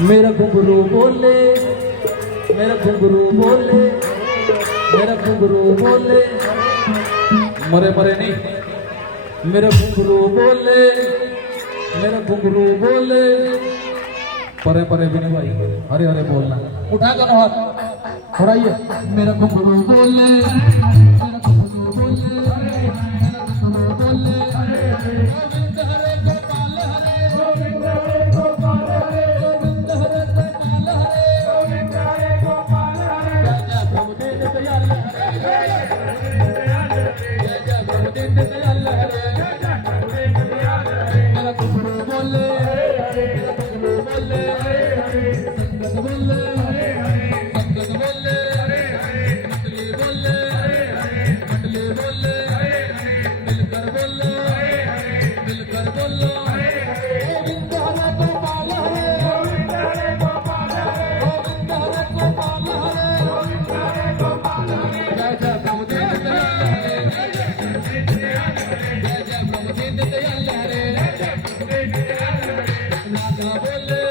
मेरा घुंघरू बोले, मेरा घुंघरू बोले, मेरा घुंघरू बोले, मरे मरे नहीं। मेरा घुंघरू बोले, मेरा घुंघरू बोले, परे परे भी नहीं भाई, हरे हरे बोलना। उठा करो हाथ, उठाइए। मेरा घुंघरू बोले, मेरा घुंघरू बोले, मेरा घुंघरू बोले, गोविंद हरे गोपाल हरे, गोविंद हरे गोपाल हरे, गोविंद हरे गोपाल हरे, गोविंद हरे गोपाल हरे, जय जय प्रभु दीन दयाल हरे, जय जय प्रभु दीन दयाल हरे, जय जय प्रभु दीन दयाल हरे। मेरा घुंघरू बोले, मेरा घुंघरू बोले, संगत बोले, संगत बोले, मटली बोले, मटली बोले, मिलकर बोले, मिलकर बोलो। गोविंद हरे गोपाल हरे, गोविंद हरे गोपाल हरे, गोविंद हरे गोपाल हरे, गोविंद हरे गोपाल हरे, जय जय प्रभु दीन दयाल हरे, जय जय प्रभु दीन दयाल हरे, जय जय प्रभु दीन दयाल हरे। नागा बोले,